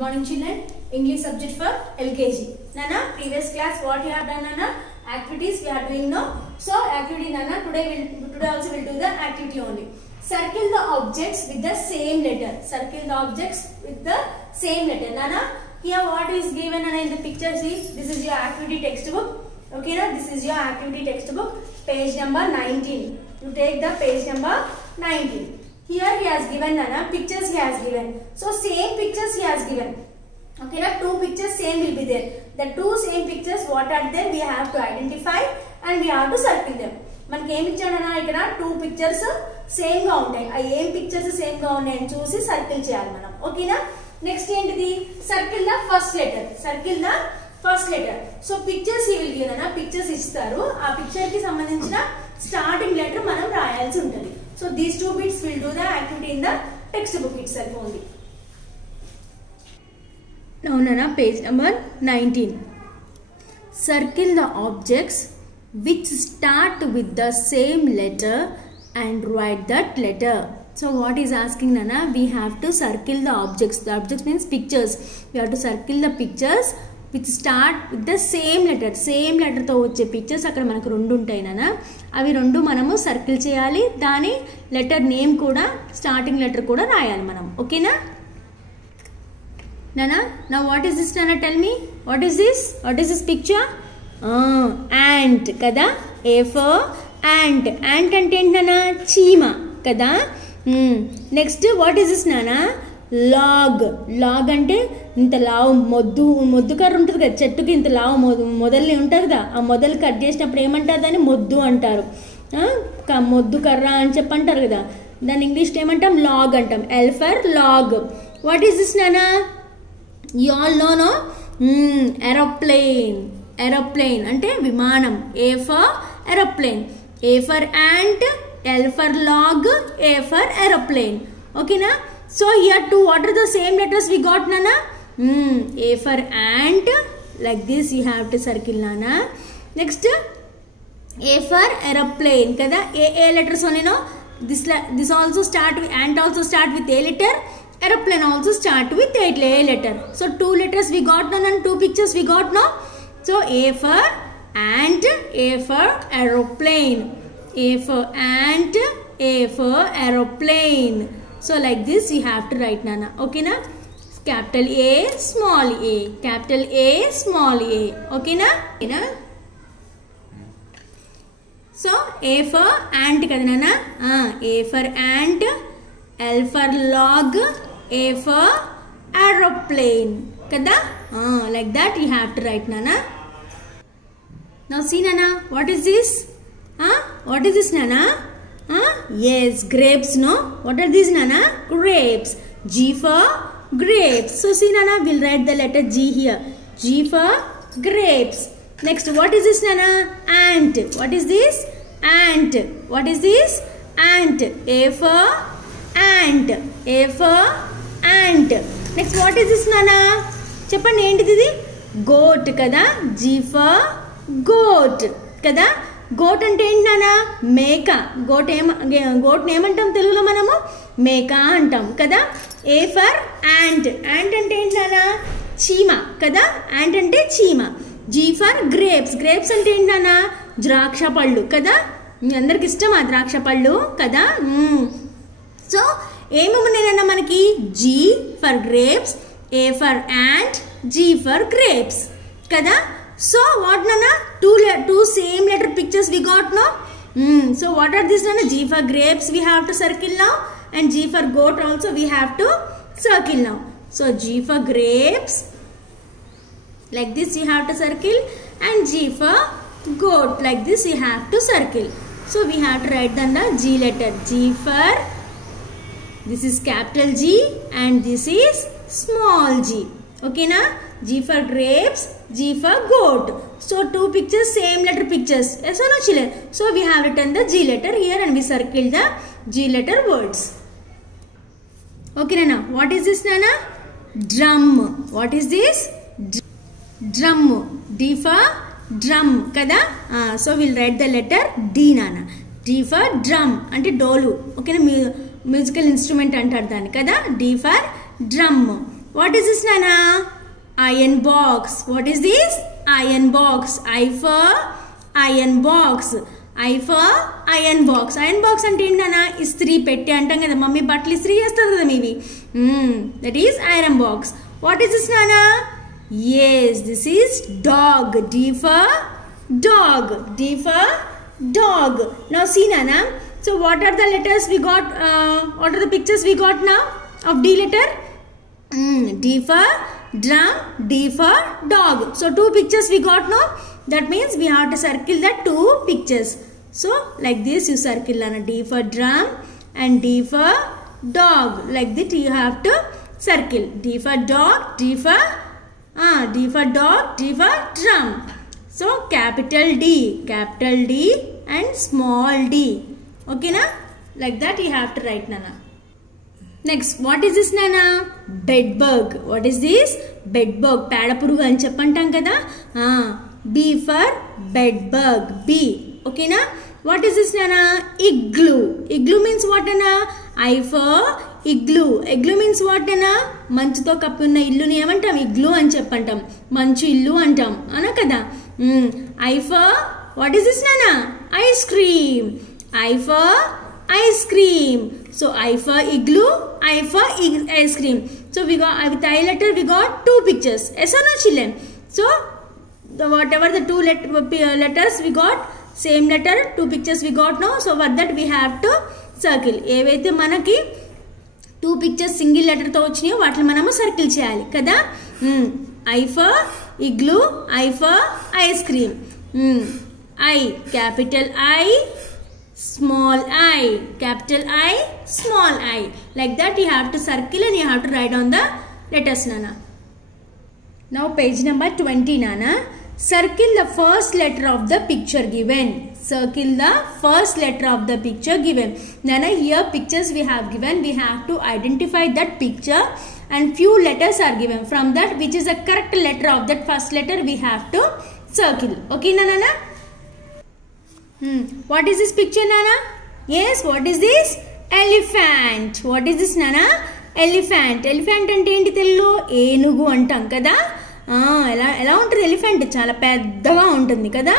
morning children. English subject for LKG. Nana, previous class what you have done, Nana? Activities we are doing now. So activity, Nana, today also we'll do the activity only. Circle the objects with the same letter. Circle the objects with the same letter. Nana, here what is given, Nana, in the picture? See, this is your activity textbook. Okay, na? This is your activity textbook, page number 19. You take the page number 19. Here he has given, Nana, pictures he has given. So same pictures he has given. Okay, na? Two pictures same will be there. The two same pictures what are there we have to identify and we have to circle them. మనకి ఏమి ఇచ్చాడన్నా ఇక్కడ two pictures same గా ఉంటాయి. ఆ ఏం pictures same గా ఉన్నాయని చూసి సర్కిల్ చేయాలి మనం. ఓకేనా? నెక్స్ట్ ఏంటిది? Circle the first letter. Circle the first letter. So pictures ఈ విల్ గివ్ అన్న పిక్చర్స్ ఇస్తారు. ఆ పిక్చర్ కి సంబంధించిన స్టార్టింగ్ లెటర్ మనం రాయాల్సి ఉంటుంది. So these two bits will do the activity in the text book it self only. Now Nana, page number 19. Circle the objects which start with the same letter and write that letter. So what is asking, Nana? We have to circle the objects. The objects means pictures. We have to circle the pictures which start with the same letter. Same letter తో వచ్చే pictures అక్కడ మనకు రెండు ఉంటాయి నాన్న. అవి రెండు మనము సర్కిల్ చేయాలి. దాని లెటర్ నేమ్ కూడా స్టార్టింగ్ లెటర్ కూడా రాయాలి మనం. ఓకేనా? Nana, now what is this, Nana? Tell me. What is this? What is this picture? Ant kada. A for ant. Ant ante enti Nana? Cheema kada. Next what is this, Nana? Log. Log ante ఇంత లావు మొద్దు కర్ర ఉంటుంది కదా, చెట్టుకి ఇంత లావు మొదల్ని ఉంటుంది కదా, ఆ మొదలు కట్ చేసినప్పుడు ఏమంటారు దాన్ని? మొద్దు అంటారు. మొద్దు కర్ర అని చెప్పంటారు కదా, దాన్ని ఇంగ్లీష్లో ఏమంటాం? లాగ్ అంటాం. L for log. What is this, నానా? You all know, no? Aeroplane. Aeroplane అంటే విమానం. A for aeroplane. A for ant, L for log, A for aeroplane. Okay na? So here two, what are the same letters we got, Nana? A for ant, like this you have to circle, Nana. Next A for aeroplane kada. A letters only, no? This also start with, ant also start with A letter. Aeroplane also start with A letter. So two letters we got, no? And two pictures we got, no? So A for ant, A for aeroplane. A for ant, A for aeroplane. So like this you have to write, Nana. Okay na? Capital A, small a. Capital A, small a. Okay na? Okay na? So A for ant kada, Nana? A for ant, L for log, A for aeroplane kada. Like that you have to write, Nana. Now see, Nana, what is this? What is this, Nana? Yes, grapes, no? What are these, Nana? Grapes. G for grapes. So see, Nana, we'll write the letter G here. G for grapes. Next, what is this, Nana? Ant. What is this? Ant. What is this? Ant. A for ant. A for ant. Next, what is this, Nana? Cheppandi enti idi? Goat kada. G for goat kada. Goat అంటే ఏంటి నానా? మేక. గోట్ని ఏమంటాం తెలుగులో మనము? మేక అంటాం కదా. ఏ ఫర్ యాంట్. యాంట్ అంటే ఏంటి నానా? చీమ కదా. యాంట్ అంటే చీమ. G for grapes. గ్రేప్స్ అంటే ఏంటి నానా? ద్రాక్ష పళ్ళు కదా. మీ అందరికి ఇష్టమా ద్రాక్ష పళ్ళు కదా? సో ఏమేమున్నాయన్నా మనకి? G for grapes, A for ant, G for grapes కదా. So what, Nana? Two same letter pictures we got, no? So what are these, Nana? G for grapes we have to circle now, and G for goat also we have to circle now. So G for grapes, like this you have to circle, and G for goat, like this you have to circle. So we have to write down the G letter. G for, this is capital G and this is small g. Okay na? G for grapes, G for goat. So two pictures, same letter pictures. Yes or no, children? So we have written the G letter here and we circle the G letter words. Okay, Nana. What is this, Nana? Drum. What is this? Drum. D for drum kada. So we'll write the letter D, Nana. D for drum. Ante dolu. Okay na? Musical instrument antaru dani kada. D for drum. What is this, Nana? Iron box. What is this? Iron box. I for iron box. I for iron box. Iron box అంటే ఏంటన్నా? ఇస్త్రీ పెట్టి అంటాం కదా, mummy బట్టలు ఇస్త్రీ చేస్తారు కదా మీవి. That is iron box. What is this, Nana? Yes, this is dog. D for dog. D for dog. Now see, Nana. So what are the letters we got? What are the pictures we got now of D letter? D for drum, D for dog. So 2 pictures we got now. That means we have to circle the 2 pictures. So like this you circle, Nana. D for drum and D for dog. Like that you have to circle. D for dog, D for dog, D for drum. So capital D and small d. Okay na? Like that you have to write, Nana. Next, what is this, Nana? Bed bug. What is this? Bed bug. Padapurugu ani cheppantam kada. B for bed bug. B. Okay na? What is this, Nana? Igloo. Igloo means what, Nana? I for igloo. Igloo means what, Nana? Manchuto kappi unna illu ni emantam? Igloo ani cheppantam. Manchu illu antam. Ana kada? I for what is this, Nana? Ice cream. I for ice cream. So I for igloo, I for ice cream. So we got with I letter we got 2 pictures. Yes or no, children? So whatever the 2 letters we got, same letter 2 pictures we got now. So for that we have to circle. ఏవైతే మనకి 2 pictures single letter తో వచ్చినాయో వాటిని మనము circle చేయాలి కదా. I for igloo, I for ice cream. I, capital I, small I, capital I, small I. Like that you have to circle and you have to write down the letters, Nana. Now page number 20, Nana. Circle the first letter of the picture given. Circle the first letter of the picture given. Nana, here pictures we have given. We have to identify that picture and few letters are given. From that, which is the correct letter of that first letter, we have to circle. Okay, Nana? What is this picture, Nana? Yes, what is this? Elephant. What is this, Nana? Elephant. Elephant అంటే ఏంటి తెలుగులో? ఏనుగు అంటాం కదా. ఎలా ఉంటుంది elephant? చాలా పెద్దగా ఉంటుంది కదా.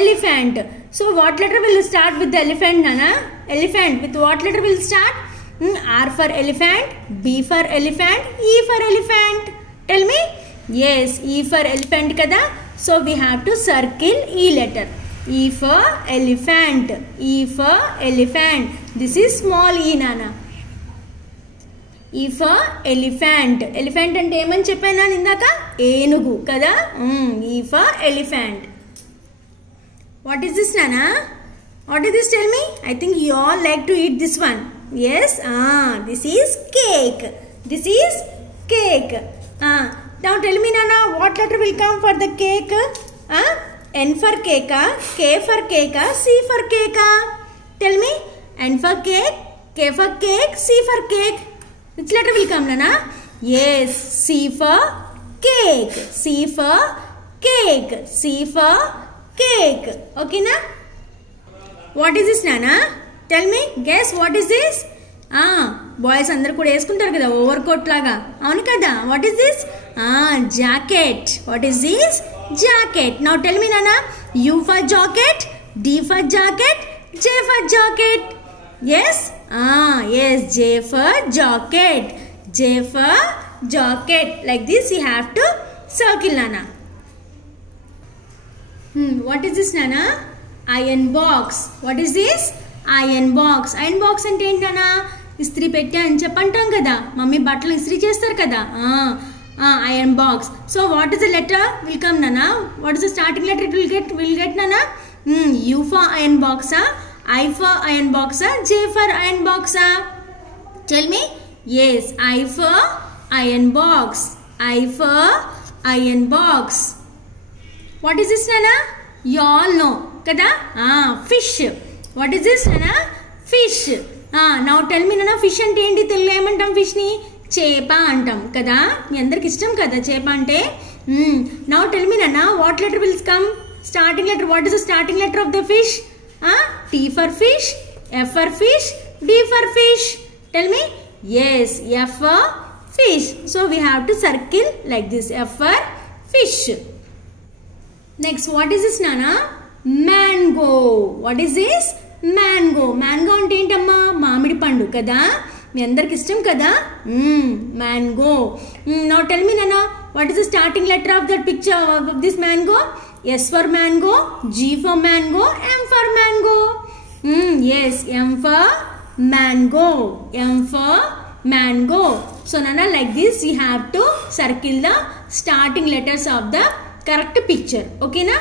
Elephant. So what letter will start with the elephant, Nana? Elephant with what letter will start? R for elephant, B for elephant, E for elephant. Tell me. Yes, E for elephant kada. So we have to circle E letter. E for elephant. E for elephant. This is small e, Nana. E for elephant. Elephant అంటే ఏమని చెప్పాను నేను ఇందాక? ఏనుగు కదా. E for elephant. What is this, Nana? What is this? Tell me. I think you all like to eat this one. Yes. This is cake. This is cake. Now tell me, Nana, what letter will come for the cake? N for cake, K for cake, C for cake. Tell me. N for cake, K for cake, C for cake. Which letter will come, Nana? Yes, C for cake. C for cake. C for cake. Okay, na? What is this, Nana? Tell me. Guess what is this? Boys అందరూ కూడా వేసుకుంటారు కదా over coat లాగా. అవును కదా. What is this? Jacket. What is this? Jacket. Now tell me, Nana. U for jacket, D for jacket, J for jacket. Yes? Yes, J for jacket. J for jacket. Like this you have to circle, Nana. What is this, Nana? Iron box. What is this? Iron box. Iron box అంటే ఏంటన్నా? ఇస్త్రీ పెట్టా అని చెప్పంటాం కదా, mummy బట్టలు ఇస్త్రీ చేస్తారు కదా. Iron box. So what is the letter will come, Nana? What is the starting letter it will get, Nana? U for iron box, I for iron box, J for iron box. Tell me. Yes, I for iron box. I for iron box. What is this, Nana? You all know kada. Fish. What is this, Nana? Fish. Now tell me, Nana, fish ante enti telugulo emantam fish ni? Chepa antam kada. మీ అందరికి ఇష్టం కదా చేప అంటే. Now tell me, Nana, what letter will come? Starting letter. What is the starting letter of the fish? T for fish, F for fish, D for fish. Tell me. Yes, F for fish. So we have to circle like this. F for fish. Next, what is this, Nana? Mango. What is this? Mango. Mango అంటే ఏంటమ్మా? మామిడి పండు కదా. మీ అందరికి ఇష్టం కదా? Mango. Now tell me, Nana, what is the starting letter of that picture of this mango? S for mango, G for mango, M for mango. Yes, M for mango. M for mango. So Nana, like this you have to circle the starting letters of the correct picture. Okay na?